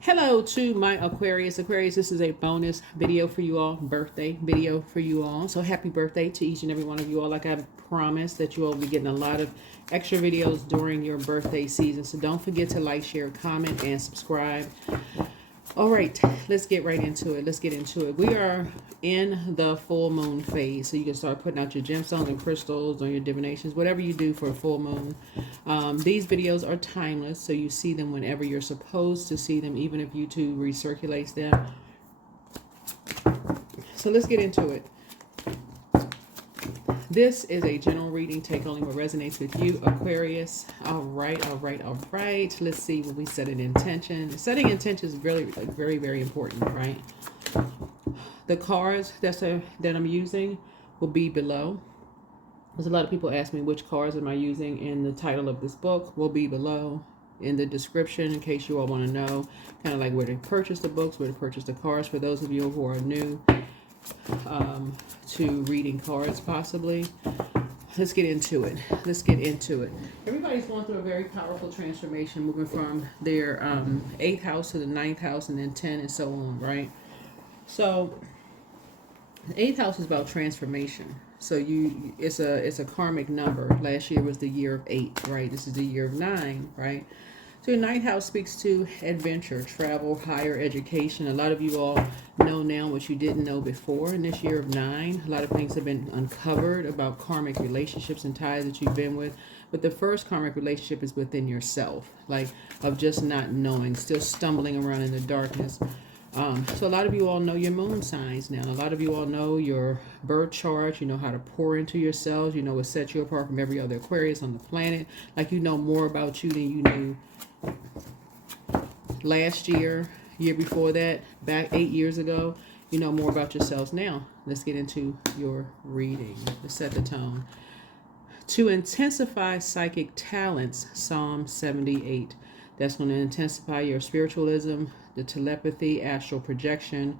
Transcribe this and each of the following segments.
Hello to my Aquarius. This is a bonus video for you all, birthday video for you all. So happy birthday to each and every one of you all. Like I promised that you all will be getting a lot of extra videos during your birthday season. So don't forget to like, share, comment, and subscribe. All right, let's get right into it. Let's get into it. We are in the full moon phase. So you can start putting out your gemstones and crystals or your divinations, whatever you do for a full moon. These videos are timeless, so you see them whenever you're supposed to see them, even if YouTube recirculates them. So let's get into it. This is a general reading. Take only what resonates with you, Aquarius. All right. Let's see when we set an intention. Setting intention is really, very, very important, right? The cards that I'm using will be below. There's a lot of people ask me which cards am I using, in the title of this book will be below in the description in case you all want to know kind of like where to purchase the books, where to purchase the cards for those of you who are new to reading cards possibly. Let's get into it. Everybody's going through a very powerful transformation, moving from their 8th house to the 9th house and then 10 and so on, right? So the 8th house is about transformation. So it's a karmic number. Last year was the year of 8, right? This is the year of 9, right? So your 9th house speaks to adventure, travel, higher education. A lot of you all know now what you didn't know before in this year of 9. A lot of things have been uncovered about karmic relationships and ties that you've been with. But the first karmic relationship is within yourself, like of just not knowing, still stumbling around in the darkness. So a lot of you all know your moon signs now. A lot of you all know your birth chart. You know how to pour into yourselves. You know what sets you apart from every other Aquarius on the planet. Like you know more about you than you knew last year before that, back 8 years ago. You know more about yourselves now. Let's get into your reading. Let's set the tone. To intensify psychic talents, Psalm 78. That's going to intensify your spiritualism, the telepathy, astral projection,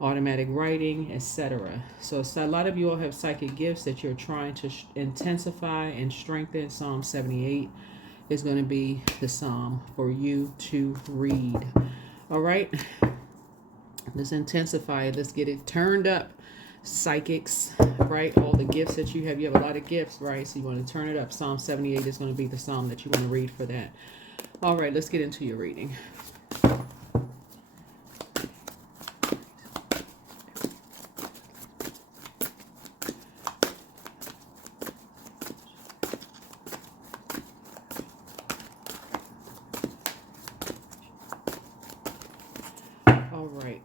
automatic writing, etc. So a lot of you all have psychic gifts that you're trying to intensify and strengthen. Psalm 78 is going to be the psalm for you to read. All right, let's intensify it. Let's get it turned up. Psychics, right? All the gifts that you have a lot of gifts, right? So you want to turn it up. Psalm 78 is going to be the psalm that you want to read for that. All right, let's get into your reading. All right.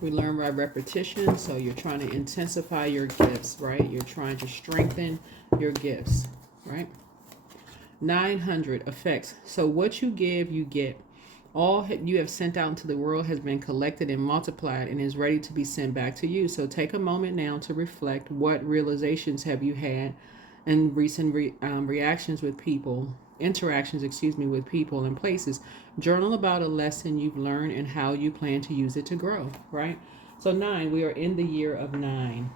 We learn by repetition, so you're trying to intensify your gifts, right? You're trying to strengthen your gifts, right? 900 effects. So what you give, you get. All you have sent out into the world has been collected and multiplied and is ready to be sent back to you. So take a moment now to reflect. What realizations have you had in recent interactions with people and places. Journal about a lesson you've learned and how you plan to use it to grow, right? So 9, we are in the year of 9.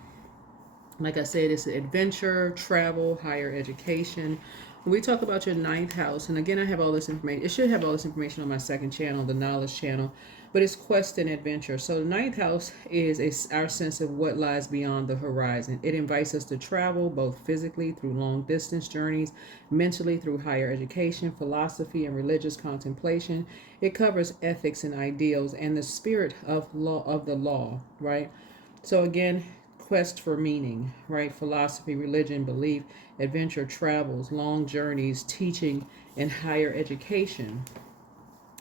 Like I said, it's adventure, travel, higher education. When we talk about your 9th house, and again, I have all this information. It should have all this information on my second channel, the knowledge channel, but it's quest and adventure. So the 9th house is our sense of what lies beyond the horizon. It invites us to travel both physically through long distance journeys, mentally through higher education, philosophy, and religious contemplation. It covers ethics and ideals and the spirit of the law, right? So again, quest for meaning, right? Philosophy, religion, belief, adventure, travels, long journeys, teaching, and higher education,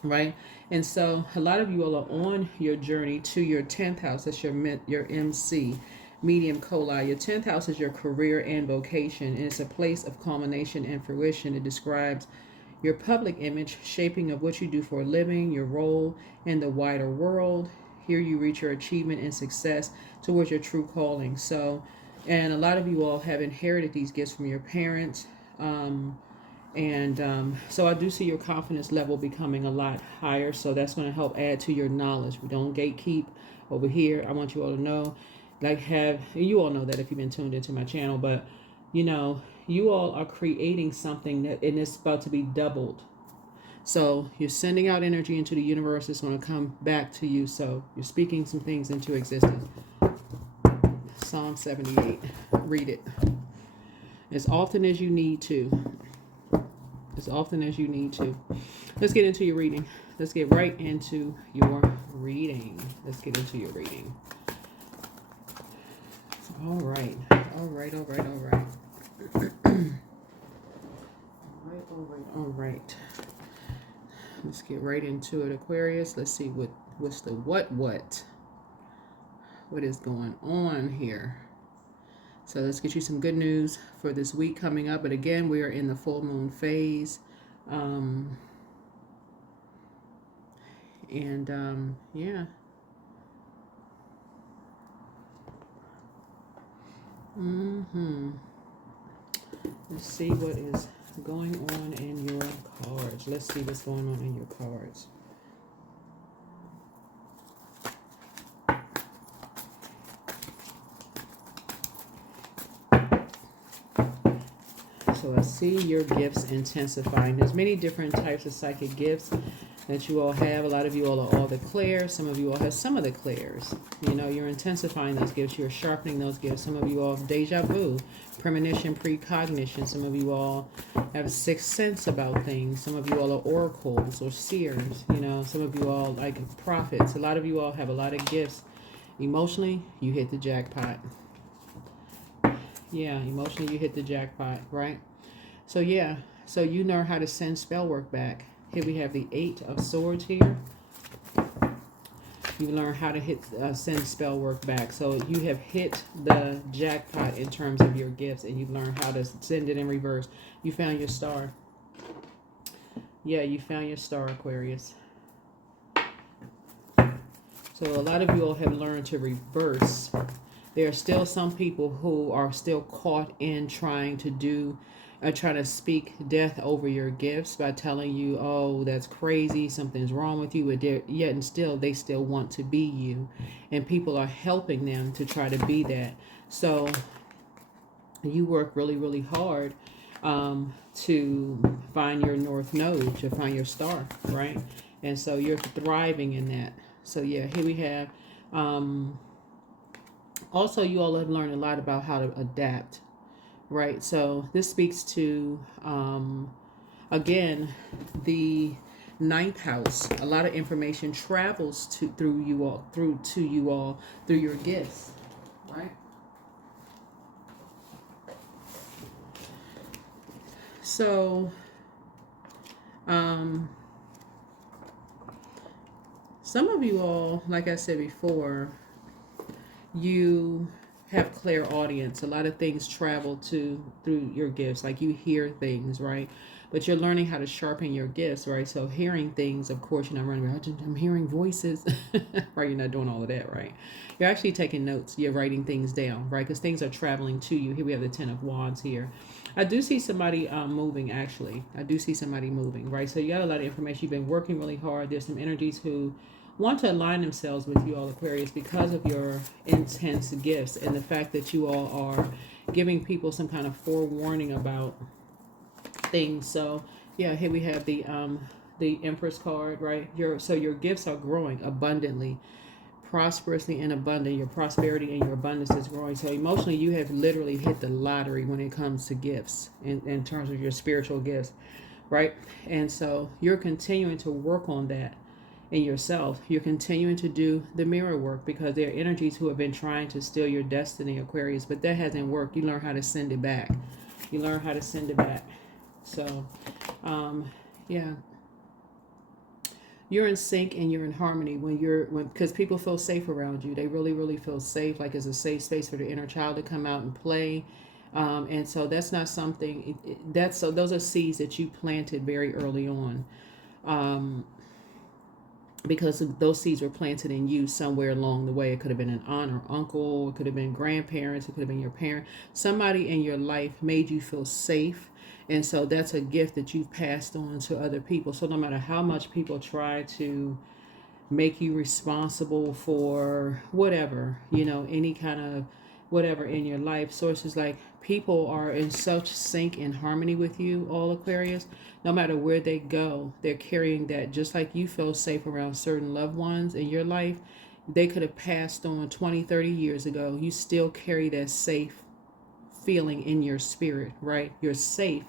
right? And so a lot of you all are on your journey to your 10th house. That's your MC, medium coli. Your 10th house is your career and vocation, and it's a place of culmination and fruition. It describes your public image, shaping of what you do for a living, your role in the wider world. Here you reach your achievement and success towards your true calling. So, and a lot of you all have inherited these gifts from your parents. So I do see your confidence level becoming a lot higher. So that's going to help add to your knowledge. We don't gatekeep over here. I want you all to know, you all know that if you've been tuned into my channel, but you know, you all are creating something that, and it's about to be doubled. So you're sending out energy into the universe. It's going to come back to you. So you're speaking some things into existence. Psalm 78. Read it as often as you need to. As often as you need to. Let's get into your reading. Let's get right into your reading. Let's get into your reading. All right. All right. All right. All right. All right. Let's get right into it, Aquarius. Let's see what's the what is going on here. So let's get you some good news for this week coming up. But again, we are in the full moon phase. Yeah. Let's see what is going on in your cards. Let's see what's going on in your cards. So I see your gifts intensifying. There's many different types of psychic gifts that you all have. A lot of you all are all the clairs. Some of you all have some of the clairs. You know, you're intensifying those gifts. You're sharpening those gifts. Some of you all have deja vu, premonition, precognition. Some of you all have a sixth sense about things. Some of you all are oracles or seers. You know, some of you all like prophets. A lot of you all have a lot of gifts. Emotionally, you hit the jackpot. Yeah, emotionally, you hit the jackpot, right? So, yeah. So you know how to send spell work back. Here we have the 8 of Swords here. You learn how to send spell work back. So you have hit the jackpot in terms of your gifts, and you learn how to send it in reverse. You found your star. Yeah, you found your star, Aquarius. So a lot of you all have learned to reverse. There are still some people who are still caught in trying to speak death over your gifts by telling you, oh, that's crazy, something's wrong with you, yet and still they still want to be you, and people are helping them to try to be that. So you work really, really hard to find your north node, to find your star, right? And so you're thriving in that. So yeah, here we have also, you all have learned a lot about how to adapt. Right, so this speaks to, again, the 9th house. A lot of information travels through your gifts, right? So, some of you all, like I said before, you have clairaudience. A lot of things travel through your gifts, like you hear things, right? But you're learning how to sharpen your gifts, right? So hearing things, of course, you're not running around, I'm hearing voices, right? You're not doing all of that, right? You're actually taking notes. You're writing things down, right? Because things are traveling to you. Here we have the 10 of Wands here. I do see somebody moving, actually. I do see somebody moving, right? So you got a lot of information. You've been working really hard. There's some energies who want to align themselves with you all, Aquarius, because of your intense gifts and the fact that you all are giving people some kind of forewarning about things. So yeah, here we have the Empress card, right? So your gifts are growing abundantly, prosperously and abundant. Your prosperity and your abundance is growing. So emotionally, you have literally hit the lottery when it comes to gifts in terms of your spiritual gifts, right? And so you're continuing to work on that in yourself. You're continuing to do the mirror work because there are energies who have been trying to steal your destiny, Aquarius, but that hasn't worked. You learn how to send it back. You learn how to send it back. So, yeah. You're in sync and you're in harmony because people feel safe around you. They really, really feel safe, like it's a safe space for the inner child to come out and play. And so that's not something, those are seeds that you planted very early on. Because those seeds were planted in you somewhere along the way. It could have been an aunt or uncle. It could have been grandparents. It could have been your parent. Somebody in your life made you feel safe. And so that's a gift that you've passed on to other people. So no matter how much people try to make you responsible for whatever, any kind of whatever in your life. Sources like people are in such sync and harmony with you, all Aquarius. No matter where they go, they're carrying that. Just like you feel safe around certain loved ones in your life, they could have passed on 20, 30 years ago. You still carry that safe feeling in your spirit, right? You're safe.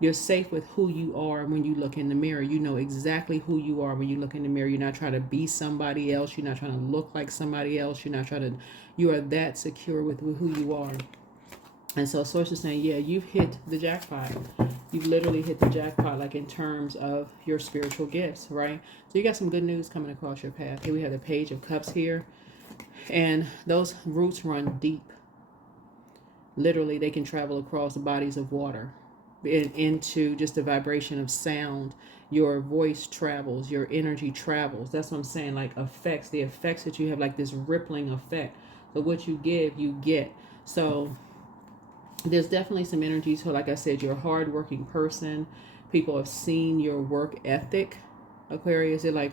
You're safe with who you are when you look in the mirror. You know exactly who you are when you look in the mirror. You're not trying to be somebody else. You're not trying to look like somebody else. You're not trying to, you are that secure with who you are. And so Source is saying, yeah, you've hit the jackpot. You've literally hit the jackpot, like in terms of your spiritual gifts, right? So you got some good news coming across your path. Here we have the Page of Cups here. And those roots run deep. Literally, they can travel across the bodies of water and into just the vibration of sound. Your voice travels, your energy travels. That's what I'm saying, like effects, the effects that you have, like this rippling effect. So what you give, you get. So there's definitely some energy. So like I said, you're a hardworking person. People have seen your work ethic, Aquarius. They're like,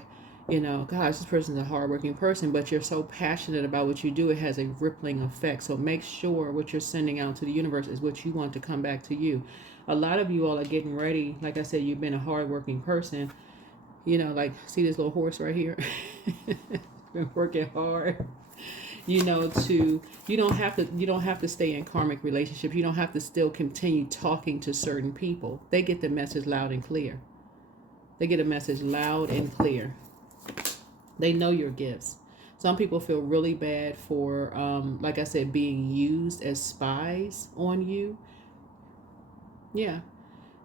you know, gosh, this person's a hardworking person, but you're so passionate about what you do, it has a rippling effect. So make sure what you're sending out to the universe is what you want to come back to you. A lot of you all are getting ready. Like I said, you've been a hardworking person. You know, like, see this little horse right here? Been working hard. You know, you don't have to stay in karmic relationships. You don't have to still continue talking to certain people. They get the message loud and clear. They get a message loud and clear. They know your gifts. Some people feel really bad for, like I said, being used as spies on you. Yeah.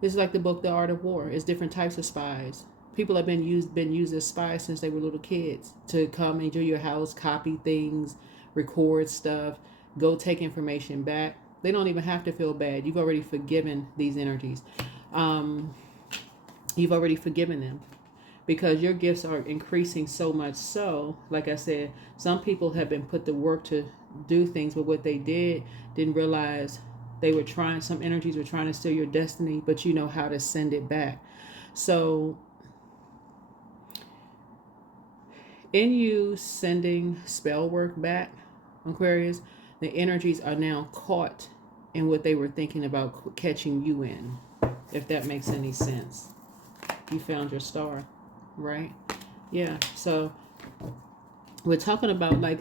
It's like the book, The Art of War. It's different types of spies. People have been used as spies since they were little kids to come into your house, copy things, record stuff, go take information back. They don't even have to feel bad. You've already forgiven these energies. You've already forgiven them because your gifts are increasing so much. So, like I said, some people have been put to work to do things, but what they didn't realize they were trying, some energies were trying to steal your destiny, but you know how to send it back. So in you sending spell work back, Aquarius, the energies are now caught in what they were thinking about catching you in, if that makes any sense. You found your star, right? Yeah, so we're talking about, like,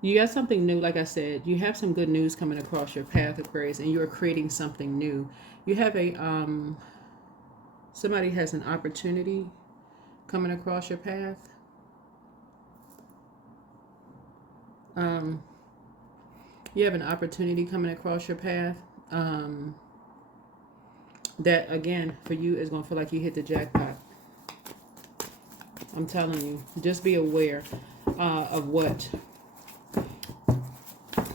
you got something new. Like I said, you have some good news coming across your path, Aquarius, and you're creating something new. You have a, somebody has an opportunity coming across your path. You have an opportunity coming across your path. That, again, for you is going to feel like you hit the jackpot. I'm telling you, just be aware of what.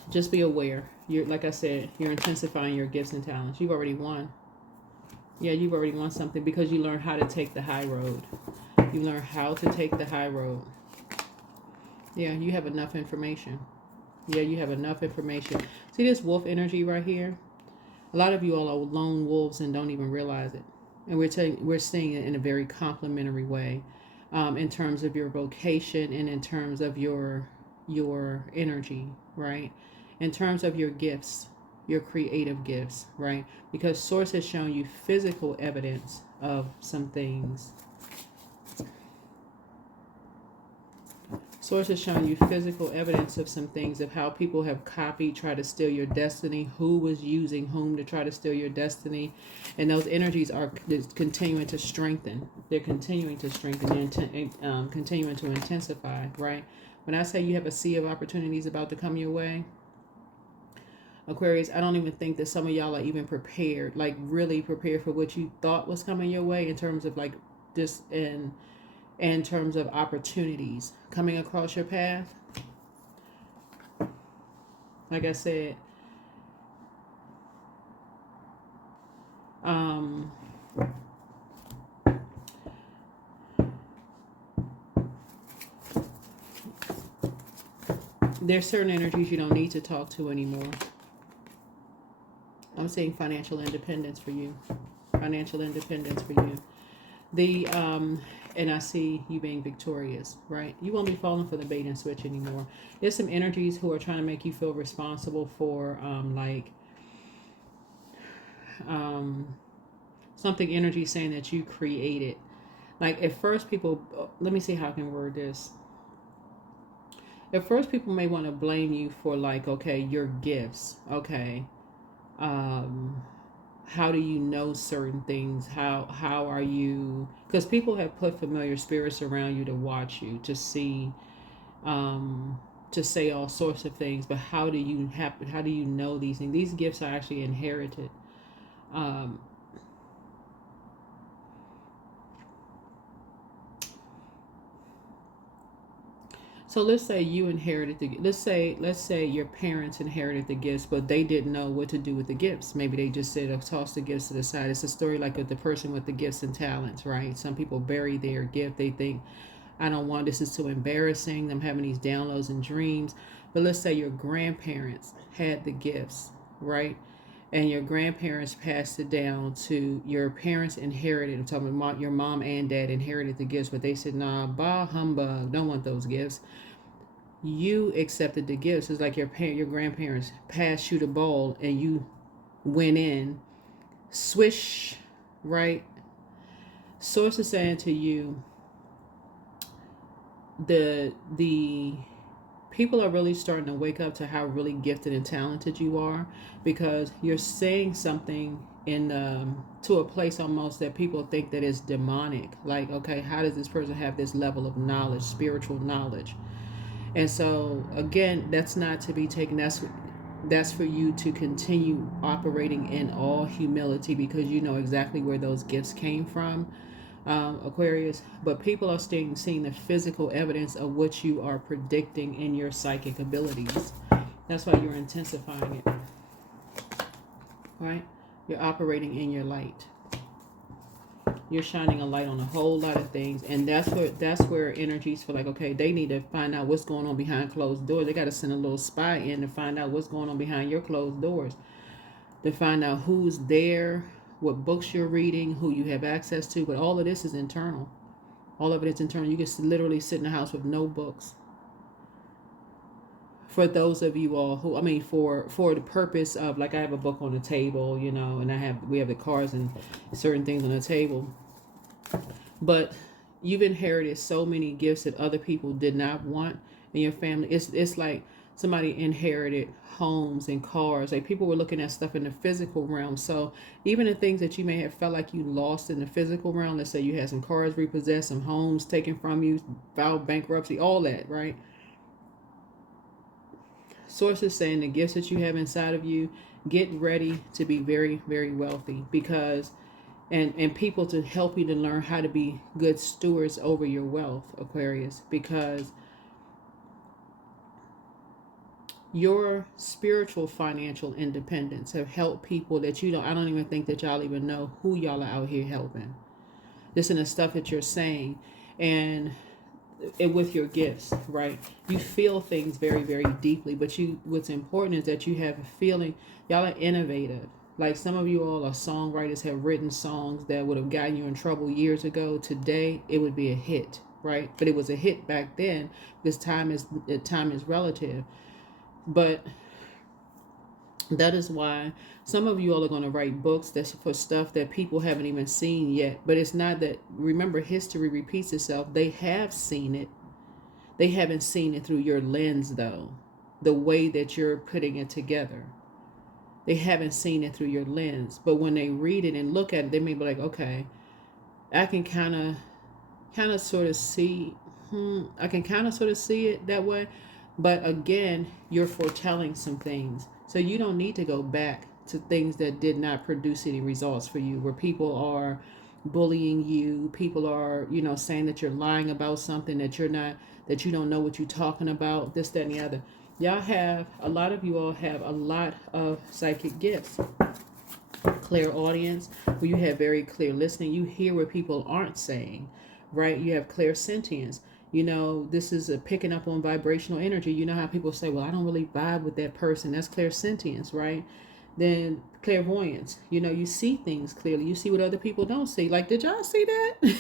Just be aware. You're, like I said, you're intensifying your gifts and talents. You've already won. Yeah, you've already won something because you learned how to take the high road. You learned how to take the high road. Yeah, you have enough information. Yeah, you have enough information. See this wolf energy right here? A lot of you all are lone wolves and don't even realize it. And we're seeing it in a very complimentary way, in terms of your vocation and in terms of your energy, right? In terms of your gifts, your creative gifts, right? Because Source has shown you physical evidence of some things. Source has shown you physical evidence of some things, of how people have copied, tried to steal your destiny, who was using whom to try to steal your destiny. And those energies are continuing to strengthen. They're continuing to strengthen, continuing to intensify, right? When I say you have a sea of opportunities about to come your way, Aquarius, I don't even think that some of y'all are even prepared, like really prepared for what you thought was coming your way in terms of, like, just in terms of opportunities coming across your path. Like I said, there's certain energies you don't need to talk to anymore. I'm seeing financial independence for you. Financial independence for you. The And I see you being victorious, right? You won't be falling for the bait and switch anymore. There's some energies who are trying to make you feel responsible for something energy saying that you created. Like at first people, let me see how I can word this. At first people may want to blame you for like, okay, your gifts. Okay. How do you know certain things? How are you, because people have put familiar spirits around you to watch you, to see, to say all sorts of things, but how do you know these things? These gifts are actually inherited. um, So let's say you inherited let's say your parents inherited the gifts, but they didn't know what to do with the gifts. Maybe they just said, "Oh, toss the gifts to the side." It's a story like with the person with the gifts and talents, right? Some people bury their gift. They think, "I don't want this. Is too embarrassing. I'm having these downloads and dreams." But let's say your grandparents had the gifts, right? And your grandparents passed it down to your parents inherited. I'm talking about your mom and dad inherited the gifts, but they said, "Nah, bah humbug, don't want those gifts." You accepted the gifts. It's like your grandparents passed you the ball and you went in, swish, right? Source is saying to you, the people are really starting to wake up to how really gifted and talented you are, because you're saying something in to a place almost that people think that is demonic. Like, okay, how does this person have this level of knowledge, spiritual knowledge? And so again, that's not to be taken. That's for you to continue operating in all humility, because you know exactly where those gifts came from, Aquarius. But people are seeing the physical evidence of what you are predicting in your psychic abilities. That's why you're intensifying it, right? You're operating in your light. You're shining a light on a whole lot of things, and that's where energies feel like, okay, they need to find out what's going on behind closed doors. They got to send a little spy in to find out what's going on behind your closed doors, to find out who's there, what books you're reading, who you have access to. But all of this is internal. All of it is internal. You can literally sit in the house with no books. For those of you all who, I mean, for the purpose of, like, I have a book on the table, you know, and we have the cards and certain things on the table. But you've inherited so many gifts that other people did not want in your family. It's like somebody inherited homes and cars. Like, people were looking at stuff in the physical realm. So even the things that you may have felt like you lost in the physical realm, let's say you had some cars repossessed, some homes taken from you, filed bankruptcy, all that, right? Sources saying the gifts that you have inside of you, get ready to be very, very wealthy, because and people to help you to learn how to be good stewards over your wealth, Aquarius, because your spiritual financial independence have helped people that I don't even think that y'all even know who y'all are out here helping. This and the stuff that you're saying, and with your gifts, right? You feel things very, very deeply, but what's important is that you have a feeling. Y'all are innovative. Like, some of you all are songwriters, have written songs that would have gotten you in trouble years ago. Today, it would be a hit, right? But it was a hit back then, because time is relative. But that is why some of you all are going to write books that's for stuff that people haven't even seen yet. But it's not that, remember, history repeats itself. They have seen it. They haven't seen it through your lens, though, the way that you're putting it together. They haven't seen it through your lens. But when they read it and look at it, they may be like, okay, I can kind of sort of see, I can kind of sort of see it that way. But again, you're foretelling some things. So you don't need to go back to things that did not produce any results for you, where people are bullying you, people are, saying that you're lying about something, that you're not, that you don't know what you're talking about, this, that, and the other. A lot of you all have a lot of psychic gifts. Clairaudience, where you have very clear listening. You hear what people aren't saying, right? You have clairsentience. This is a picking up on vibrational energy. You know how people say, well, I don't really vibe with that person. That's clairsentience, right? Then clairvoyance. You see things clearly. You see what other people don't see. Like, did y'all see that?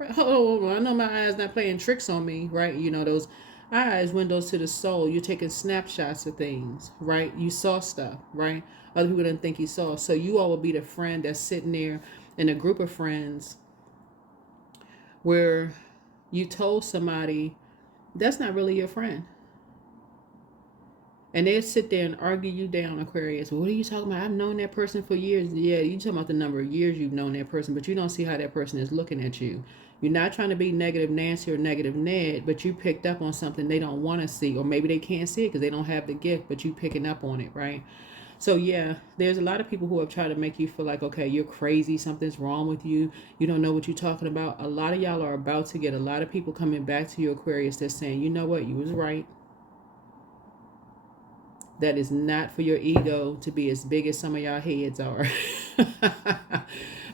Right? Oh, I know my eyes not playing tricks on me, right? You know, those eyes, windows to the soul. You're taking snapshots of things, right? You saw stuff, right? Other people didn't think you saw. So you all will be the friend that's sitting there in a group of friends where you told somebody that's not really your friend. And they'll sit there and argue you down, Aquarius. Well, what are you talking about? I've known that person for years. Yeah, you talking about the number of years you've known that person, but you don't see how that person is looking at you. You're not trying to be negative Nancy or negative Ned, but you picked up on something they don't want to see, or maybe they can't see it because they don't have the gift, but you picking up on it, right? So yeah, there's a lot of people who have tried to make you feel like, okay, you're crazy, something's wrong with you, you don't know what you're talking about. A lot of y'all are about to get a lot of people coming back to you, Aquarius, that's saying, you know what, you was right. That is not for your ego to be as big as some of y'all heads are.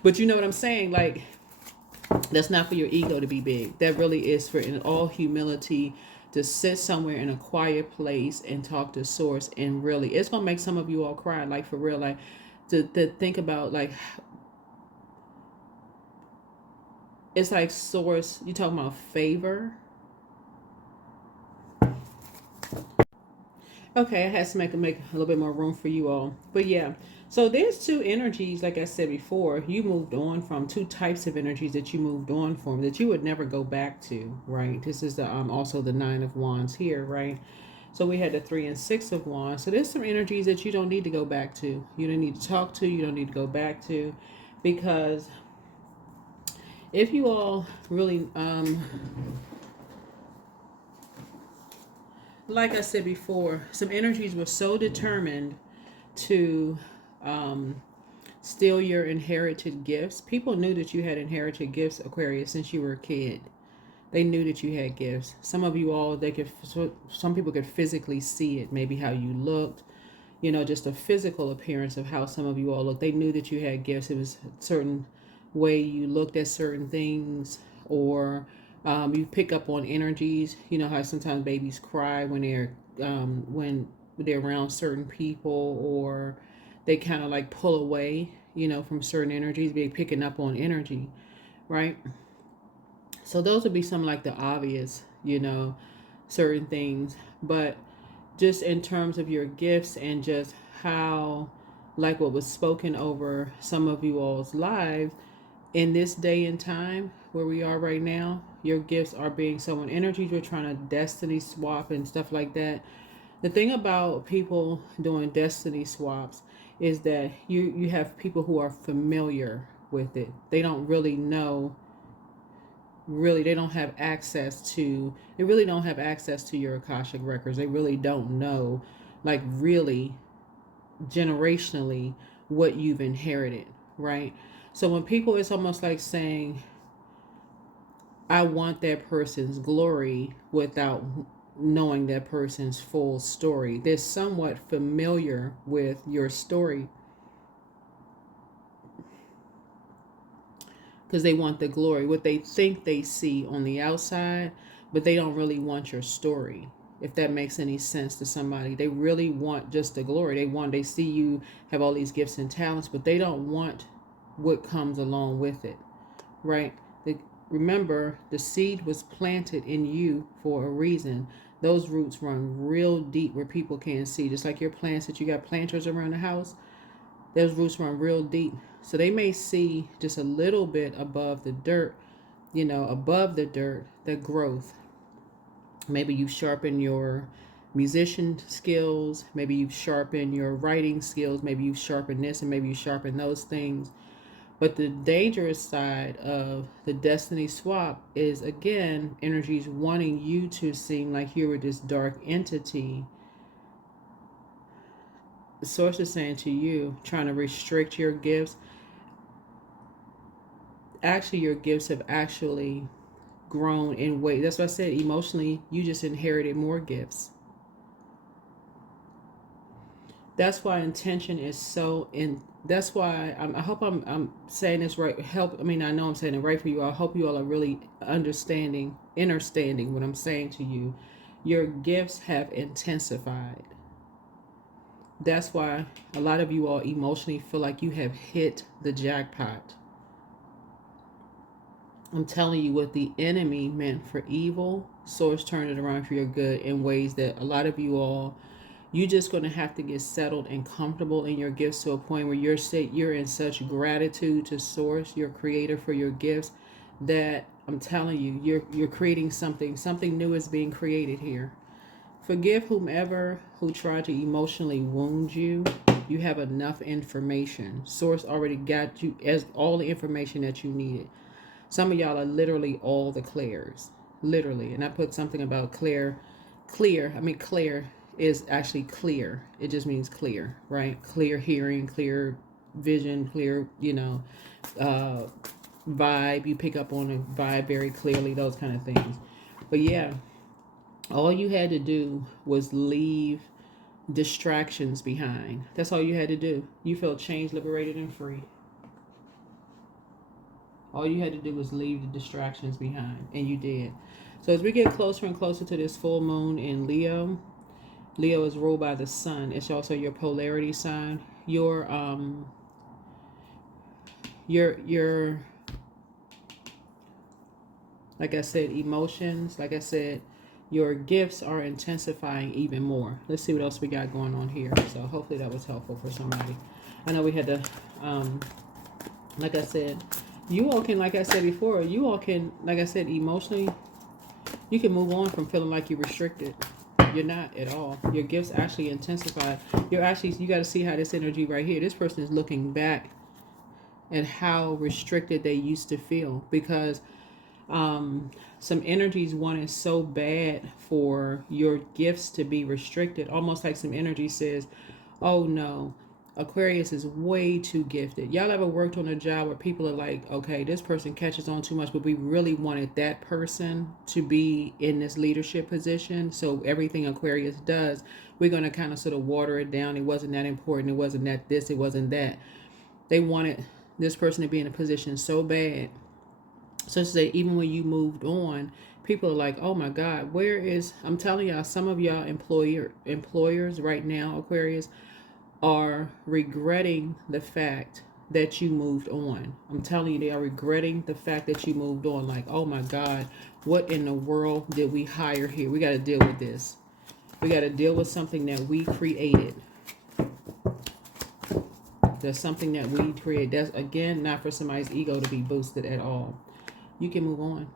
But you know what I'm saying? Like, that's not for your ego to be big. That really is for, in all humility, to sit somewhere in a quiet place and talk to source. And really, it's going to make some of you all cry, like for real. Like, to think about, like, it's like source, you talking about favor. Okay, I had to make a little bit more room for you all. But yeah, so there's two energies, like I said before, you moved on from, two types of energies that you moved on from that you would never go back to, right? This is the also the 9 of Wands here, right? So we had the 3 and 6 of Wands. So there's some energies that you don't need to go back to. You don't need to talk to, you don't need to go back to, because if you all really like I said before, some energies were so determined to steal your inherited gifts. People knew that you had inherited gifts, Aquarius, since you were a kid. They knew that you had gifts. Some of you all, some people could physically see it, maybe how you looked, you know, just a physical appearance of how some of you all looked. They knew that you had gifts. It was a certain way you looked at certain things, or you pick up on energies. You know how sometimes babies cry when they're around certain people, or they kind of like pull away, you know, from certain energies. They're picking up on energy, right? So those would be some like the obvious, you know, certain things. But just in terms of your gifts and just how, like what was spoken over some of you all's lives in this day and time where we are right now, your gifts are being someone energies. You're trying to destiny swap and stuff like that. The thing about people doing destiny swaps is that you have people who are familiar with it. They don't really know, really they don't have access to, they really don't have access to your Akashic records. They really don't know, like, really generationally what you've inherited, right? So when people, it's almost like saying, I want that person's glory without knowing that person's full story. They're somewhat familiar with your story because they want the glory, what they think they see on the outside, but they don't really want your story. If that makes any sense to somebody, they really want just the glory. They see you have all these gifts and talents, but they don't want what comes along with it, right? Remember, the seed was planted in you for a reason. Those roots run real deep where people can't see. Just like your plants that you got planters around the house, those roots run real deep. So they may see just a little bit above the dirt, you know, above the dirt, the growth. Maybe you sharpen your musician skills. Maybe you sharpen your writing skills. Maybe you sharpen this and maybe you sharpen those things. But the dangerous side of the destiny swap is, again, energies wanting you to seem like you're this dark entity. The source is saying to you, trying to restrict your gifts. Actually, your gifts have actually grown in weight. That's what I said. Emotionally, you just inherited more gifts. That's why intention is so in. That's why I hope I'm saying this right. I know I'm saying it right for you. I hope you all are really understanding what I'm saying to you. Your gifts have intensified. That's why a lot of you all emotionally feel like you have hit the jackpot. I'm telling you, what the enemy meant for evil, Source turned it around for your good in ways that a lot of you all, you're just going to have to get settled and comfortable in your gifts to a point where you're in such gratitude to Source, your creator, for your gifts, that I'm telling you, you're creating something new is being created here. Forgive whomever who tried to emotionally wound you. You have enough information. Source already got you as all the information that you needed. Some of y'all are literally all the clairs. Literally. And I put something about clear. Clear is actually clear. It just means clear, right? Clear hearing, clear vision, clear, vibe. You pick up on a vibe very clearly, those kind of things. But yeah, all you had to do was leave distractions behind. That's all you had to do. You felt changed, liberated, and free. All you had to do was leave the distractions behind, and you did. So as we get closer and closer to this full moon in Leo, Leo is ruled by the sun. It's also your polarity sign. Your like I said, emotions, like I said, your gifts are intensifying even more. Let's see what else we got going on here. So hopefully that was helpful for somebody. I know we had to, like I said, you all can, like I said before, you all can, like I said, emotionally, you can move on from feeling like you're restricted. You're not at all. Your gifts actually intensify. You got to see how this energy right here, this person is looking back at how restricted they used to feel, because some energies wanted so bad for your gifts to be restricted, almost like some energy says, oh no, Aquarius is way too gifted. Y'all ever worked on a job where people are like, okay, this person catches on too much, but we really wanted that person to be in this leadership position, so everything Aquarius does, we're going to kind of sort of water it down. It wasn't that important. It wasn't that this, it wasn't that. They wanted this person to be in a position so bad, such that even when you moved on, people are like, oh my God, where is, I'm telling y'all, some of y'all employers right now, Aquarius, are regretting the fact that you moved on. I'm telling you, they are regretting the fact that you moved on. Like, oh my God, what in the world did we hire here? We got to deal with this. We got to deal with something that we created. There's something that we create. That's, again, not for somebody's ego to be boosted at all. You can move on.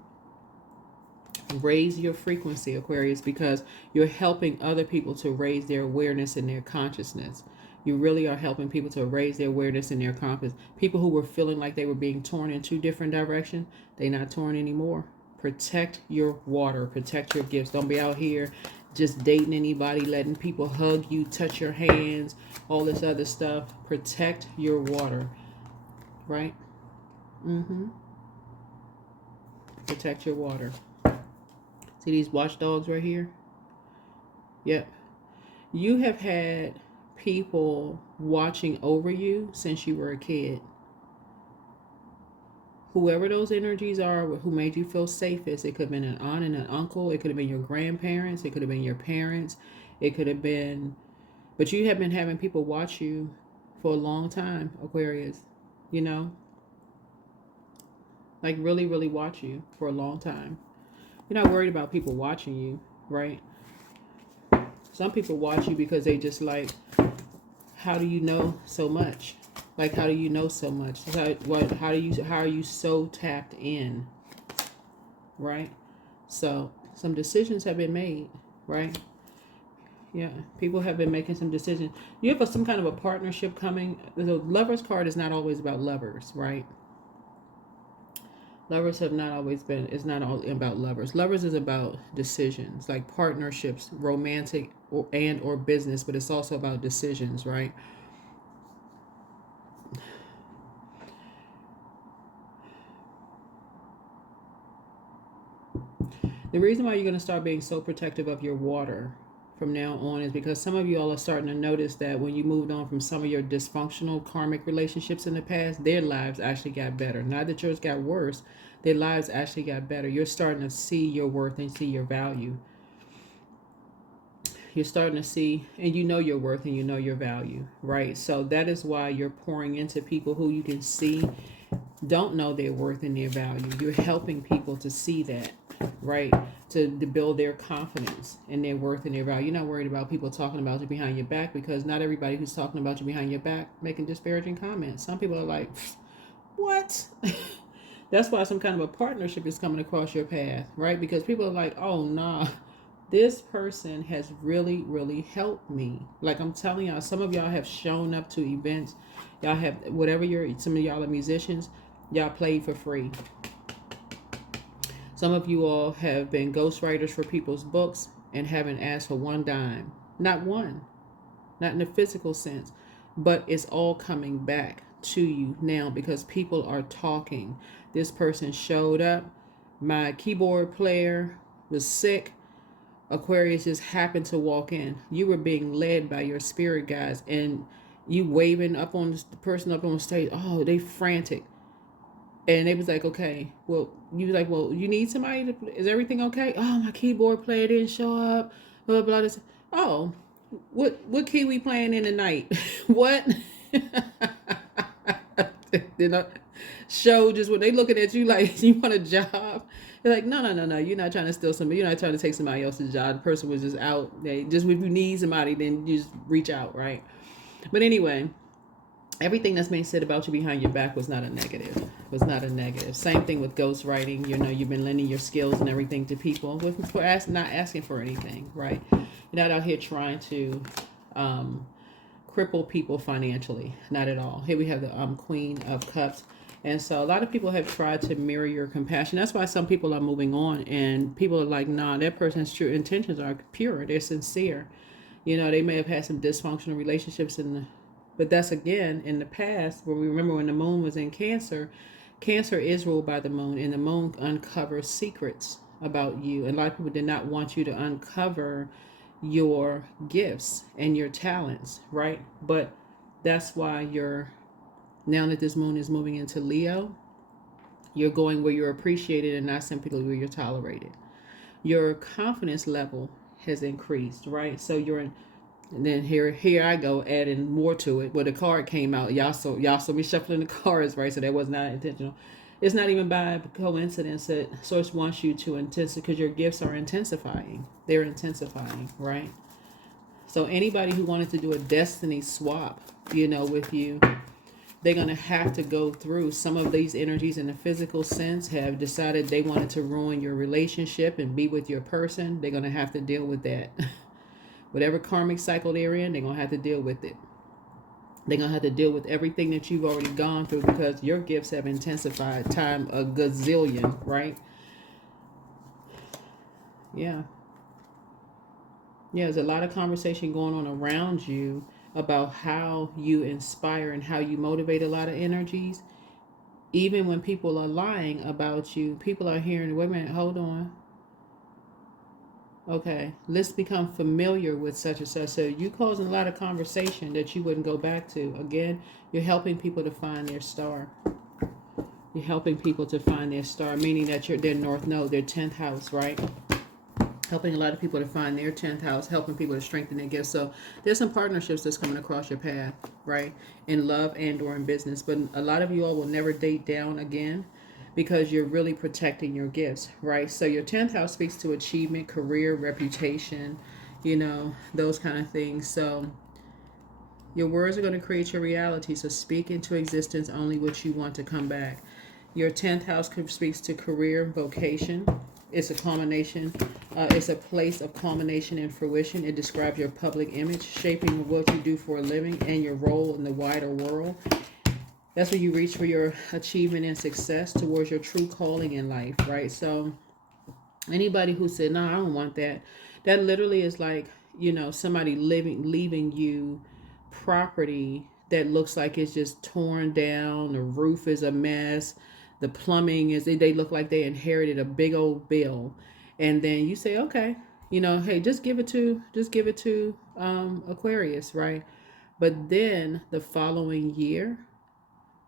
Raise your frequency, Aquarius, because you're helping other people to raise their awareness and their consciousness. You really are helping people to raise their awareness and their consciousness. People who were feeling like they were being torn in two different directions, they're not torn anymore. Protect your water. Protect your gifts. Don't be out here just dating anybody, letting people hug you, touch your hands, all this other stuff. Protect your water. Right? Protect your water. See these watchdogs right here? Yep. You have had people watching over you since you were a kid. Whoever those energies are, who made you feel safest, it could have been an aunt and an uncle. It could have been your grandparents. It could have been your parents. It could have been, but you have been having people watch you for a long time, Aquarius. You know? Like really, really watch you for a long time. You're not worried about people watching you, right? Some people watch you because they just like, how do you know so much? Like, how do you know so much? How are you so tapped in? Right? So some decisions have been made, right? Yeah, people have been making some decisions. You have some kind of a partnership coming. The Lover's card is not always about lovers, right? Lovers have not always been, it's not all about lovers. Lovers is about decisions, like partnerships, romantic or business, but it's also about decisions, right? The reason why you're going to start being so protective of your water from now on is because some of you all are starting to notice that when you moved on from some of your dysfunctional karmic relationships in the past, their lives actually got better. Not that yours got worse, their lives actually got better. You're starting to see your worth and see your value. You're starting to see, and you know your worth and you know your value, right? So that is why you're pouring into people who you can see don't know their worth and their value. You're helping people to see that, right? To build their confidence and their worth and their value. You're not worried about people talking about you behind your back, because not everybody who's talking about you behind your back making disparaging comments. Some people are like, what? That's why some kind of a partnership is coming across your path, right? Because people are like, oh, nah, this person has really, really helped me. Like I'm telling y'all, some of y'all have shown up to events. Y'all have, whatever some of y'all are musicians, y'all played for free. Some of you all have been ghostwriters for people's books and haven't asked for one dime. Not one. Not in the physical sense. But it's all coming back to you now because people are talking. This person showed up. My keyboard player was sick. Aquarius just happened to walk in. You were being led by your spirit guides, and you waving up on the person up on the stage. Oh, they frantic. And they was like, okay, well, you was like, well, you need somebody to, is everything okay? Oh, my keyboard player didn't show up. Blah, blah, blah. Oh, what key we playing in tonight? What? Show just when they looking at you like you want a job. They're like, no. You're not trying to steal somebody. You're not trying to take somebody else's job. The person was just out. They just, if you need somebody, then you just reach out, right? But anyway, everything that's being said about you behind your back was not a negative. Same thing with ghostwriting. You know, you've been lending your skills and everything to people for not asking for anything, right? You're not out here trying to cripple people financially. Not at all. Here we have the Queen of Cups. And so a lot of people have tried to mirror your compassion. That's why some people are moving on, and people are like, nah, that person's true intentions are pure. They're sincere. You know, they may have had some dysfunctional relationships but that's again in the past, where we remember when the moon was in Cancer. Cancer is ruled by the moon, and the moon uncovers secrets about you. And a lot of people did not want you to uncover your gifts and your talents, right? But that's why now that this moon is moving into Leo, you're going where you're appreciated and not simply where you're tolerated. Your confidence level has increased, right? So and then here I go adding more to it. Where the card came out, y'all saw me shuffling the cards, right? So that was not intentional. It's not even by coincidence that Source wants you to intensify, because your gifts are intensifying. They're intensifying, right? So anybody who wanted to do a destiny swap, with you, they're going to have to go through some of these energies in the physical sense, have decided they wanted to ruin your relationship and be with your person. They're going to have to deal with that. Whatever karmic cycle they're in, they're going to have to deal with it. They're going to have to deal with everything that you've already gone through, because your gifts have intensified time a gazillion, right? Yeah. Yeah, there's a lot of conversation going on around you about how you inspire and how you motivate a lot of energies. Even when people are lying about you, people are hearing, wait a minute, hold on. Okay, let's become familiar with such and such. So you causing a lot of conversation that you wouldn't go back to. Again, you're helping people to find their star. You're helping people to find their star, meaning that their North Node, their 10th house, right? Helping a lot of people to find their 10th house, helping people to strengthen their gifts. So there's some partnerships that's coming across your path, right? In love and or in business. But a lot of you all will never date down again, because you're really protecting your gifts, right? So your 10th house speaks to achievement, career, reputation, those kind of things. So your words are going to create your reality. So speak into existence only what you want to come back. Your 10th house speaks to career, vocation. It's a culmination. It's a place of culmination and fruition. It describes your public image, shaping what you do for a living and your role in the wider world. That's where you reach for your achievement and success towards your true calling in life, right? So anybody who said, no, I don't want that, that literally is like, somebody leaving you property that looks like it's just torn down. The roof is a mess. The plumbing they look like they inherited a big old bill. And then you say, okay, hey, just give it to Aquarius, right? But then the following year,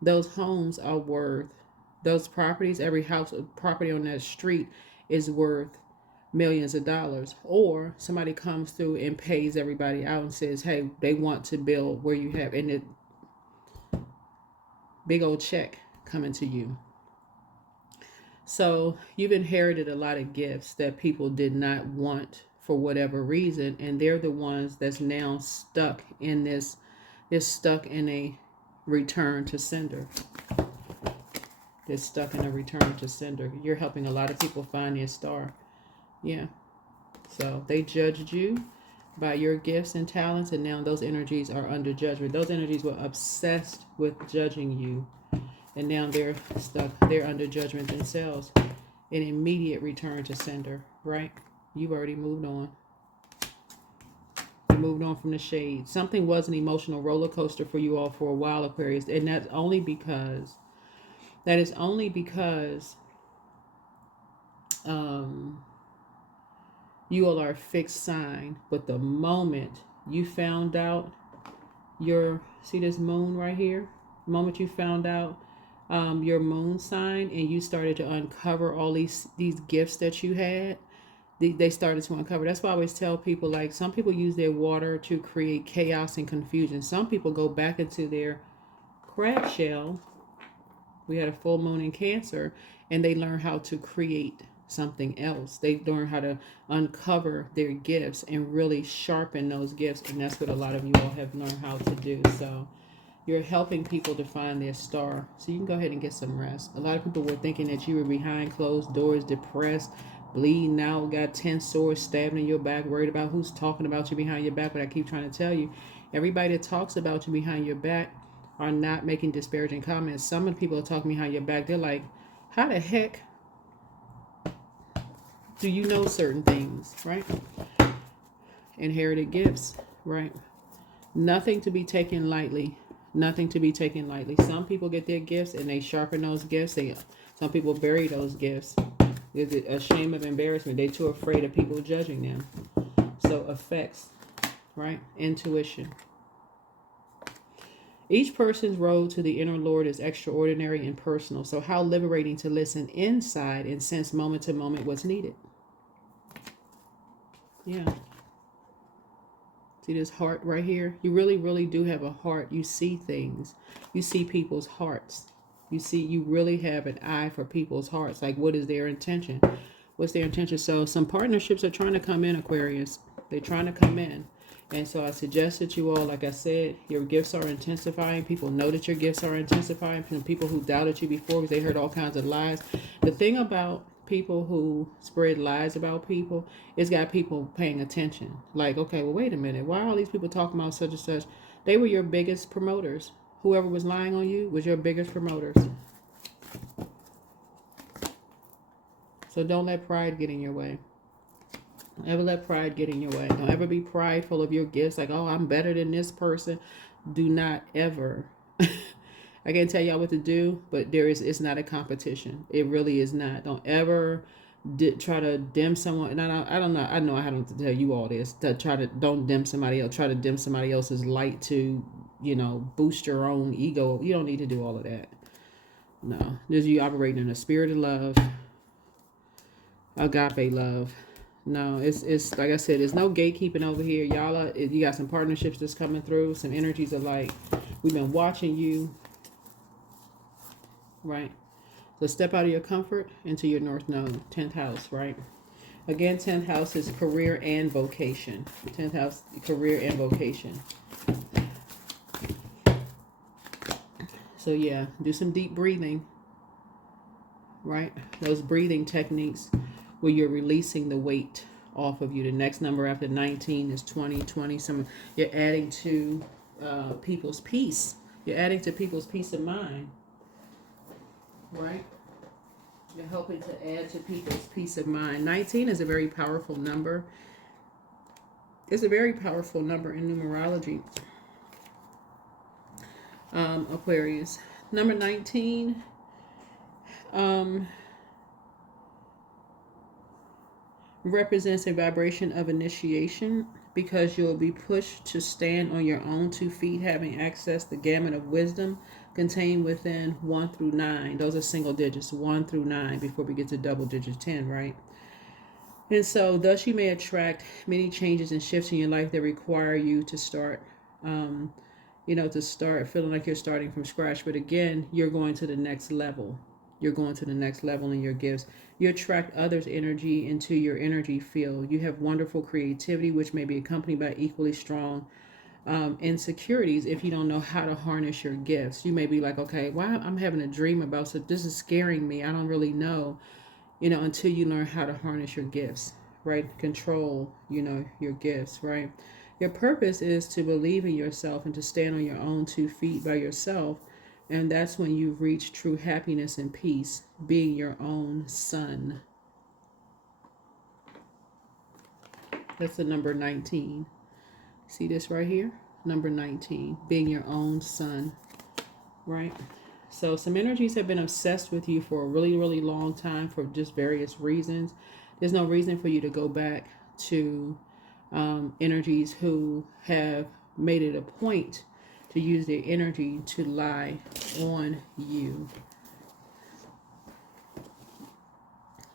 those homes are worth, those properties, every property on that street is worth millions of dollars. Or somebody comes through and pays everybody out and says, hey, they want to build where you have, and it big old check, coming to you. So you've inherited a lot of gifts that people did not want for whatever reason, and they're the ones that's now stuck in this. They're stuck in a return to sender. They're stuck in a return to sender. You're helping a lot of people find their star. Yeah. So they judged you by your gifts and talents, and now those energies are under judgment. Those energies were obsessed with judging you, and now they're stuck. They're under judgment themselves. An immediate return to sender, right? You've already moved on. You moved on from the shade. Something was an emotional roller coaster for you all for a while, Aquarius, and that's only because you all are a fixed sign. But the moment you found out see this moon right here? The moment you found out your moon sign, and you started to uncover all these gifts that you had, they started to uncover. That's why I always tell people, like, some people use their water to create chaos and confusion. Some people go back into their crab shell. We had a full moon in Cancer, and they learn how to create something else. They learn how to uncover their gifts and really sharpen those gifts, and that's what a lot of you all have learned how to do. So you're helping people to find their star, so you can go ahead and get some rest. A lot of people were thinking that you were behind closed doors, depressed, bleeding out, got 10 swords stabbed in your back, worried about who's talking about you behind your back. But I keep trying to tell you, everybody that talks about you behind your back are not making disparaging comments. Some of the people that talk behind your back, they're like, how the heck do you know certain things, right? Inherited gifts, right? Nothing to be taken lightly. Nothing to be taken lightly. Some people get their gifts and they sharpen those gifts. Some people bury those gifts. There's a shame of embarrassment. They're too afraid of people judging them. So effects, right? Intuition. Each person's road to the inner Lord is extraordinary and personal. So how liberating to listen inside and sense moment to moment what's needed. Yeah. See this heart right here? You really, really do have a heart. You see things. You see people's hearts. You really have an eye for people's hearts. Like, what is their intention? What's their intention? So some partnerships are trying to come in, Aquarius. They're trying to come in. And so I suggest that you all, like I said, your gifts are intensifying. People know that your gifts are intensifying. From people who doubted you before because they heard all kinds of lies. The thing about people who spread lies about people, it's got people paying attention. Like, okay, well, wait a minute. Why are all these people talking about such and such? They were your biggest promoters. Whoever was lying on you was your biggest promoters. So don't let pride get in your way. Don't ever let pride get in your way. Don't ever be prideful of your gifts. Like, oh, I'm better than this person. Do not ever. I can't tell y'all what to do, but it's not a competition. It really is not. Don't ever try to dim someone. And I don't know. I know I have to tell you all this. Don't dim somebody else. Try to dim somebody else's light to, boost your own ego. You don't need to do all of that. No. Just you operating in a spirit of love. Agape love. No, it's like I said, there's no gatekeeping over here. Y'all you got some partnerships that's coming through. Some energies of like, we've been watching you. Right? So step out of your comfort into your North Node, 10th house, right? Again, 10th house is career and vocation. 10th house, career and vocation. So yeah, do some deep breathing, right? Those breathing techniques where you're releasing the weight off of you. The next number after 19 is 20. You're adding to people's peace. You're adding to people's peace of mind. Right? You're helping to add to people's peace of mind. 19 is a very powerful number. It's a very powerful number in numerology. Aquarius. Number 19. Represents a vibration of initiation because you'll be pushed to stand on your own 2 feet, having access the gamut of wisdom contained within 1 through 9. Those are single digits, 1 through 9, before we get to double digits, 10, right? And so thus you may attract many changes and shifts in your life that require you to start you know, to start feeling like you're starting from scratch. But again, you're going to the next level. You're going to the next level in your gifts. You attract others' energy into your energy field. You have wonderful creativity, which may be accompanied by equally strong insecurities if you don't know how to harness your gifts. You may be like, okay, why I'm having a dream about so this is scaring me. I don't really know, you know, until you learn how to harness your gifts, right? Control, you know, your gifts, right? Your purpose is to believe in yourself and to stand on your own 2 feet by yourself. And that's when you reach true happiness and peace, being your own sun. That's the number 19. See this right here? Number 19, being your own sun, right? So some energies have been obsessed with you for a really, really long time for just various reasons. There's no reason for you to go back to energies who have made it a point to use their energy to lie on you.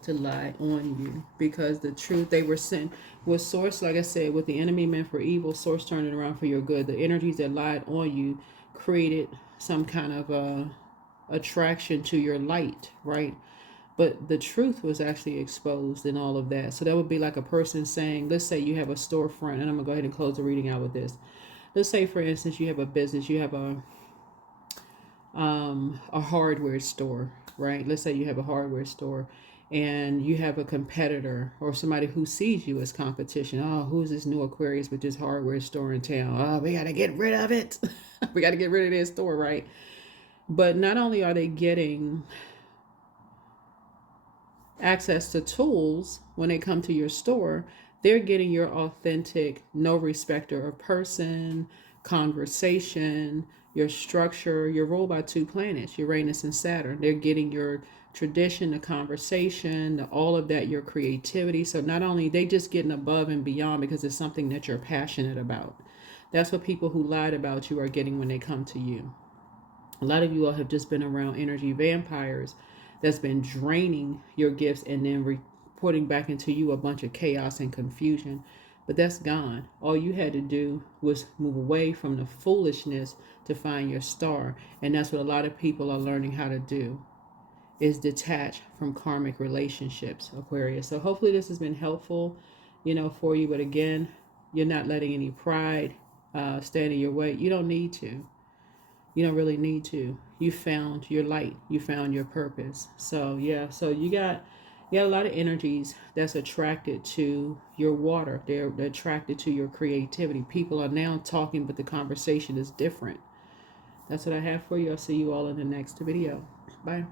To lie on you, because the truth they were sent was source, like I said, what the enemy meant for evil, source turned it around for your good. The energies that lied on you created some kind of attraction to your light, right? But the truth was actually exposed in all of that. So that would be like a person saying, let's say you have a storefront, and I'm gonna go ahead and close the reading out with this. Let's say, for instance, you have a business, you have a hardware store, right? Let's say you have a hardware store and you have a competitor or somebody who sees you as competition. Oh, who's this new Aquarius with this hardware store in town? Oh, we got to get rid of it. We got to get rid of this store, right? But not only are they getting access to tools when they come to your store, they're getting your authentic, no respecter of person, conversation, your structure. You're ruled by 2 planets, Uranus and Saturn. They're getting your tradition, the conversation, all of that, your creativity. So not only they just getting above and beyond because it's something that you're passionate about. That's what people who lied about you are getting when they come to you. A lot of you all have just been around energy vampires that's been draining your gifts and then reporting back into you a bunch of chaos and confusion. But that's gone. All you had to do was move away from the foolishness to find your star. And that's what a lot of people are learning how to do, is detach from karmic relationships, Aquarius. So hopefully this has been helpful, you know, for you. But again, you're not letting any pride stand in your way. You don't need to. You don't really need to. You found your light. You found your purpose. So yeah, so you got a lot of energies that's attracted to your water. They're attracted to your creativity. People are now talking, but the conversation is different. That's what I have for you. I'll see you all in the next video. Bye.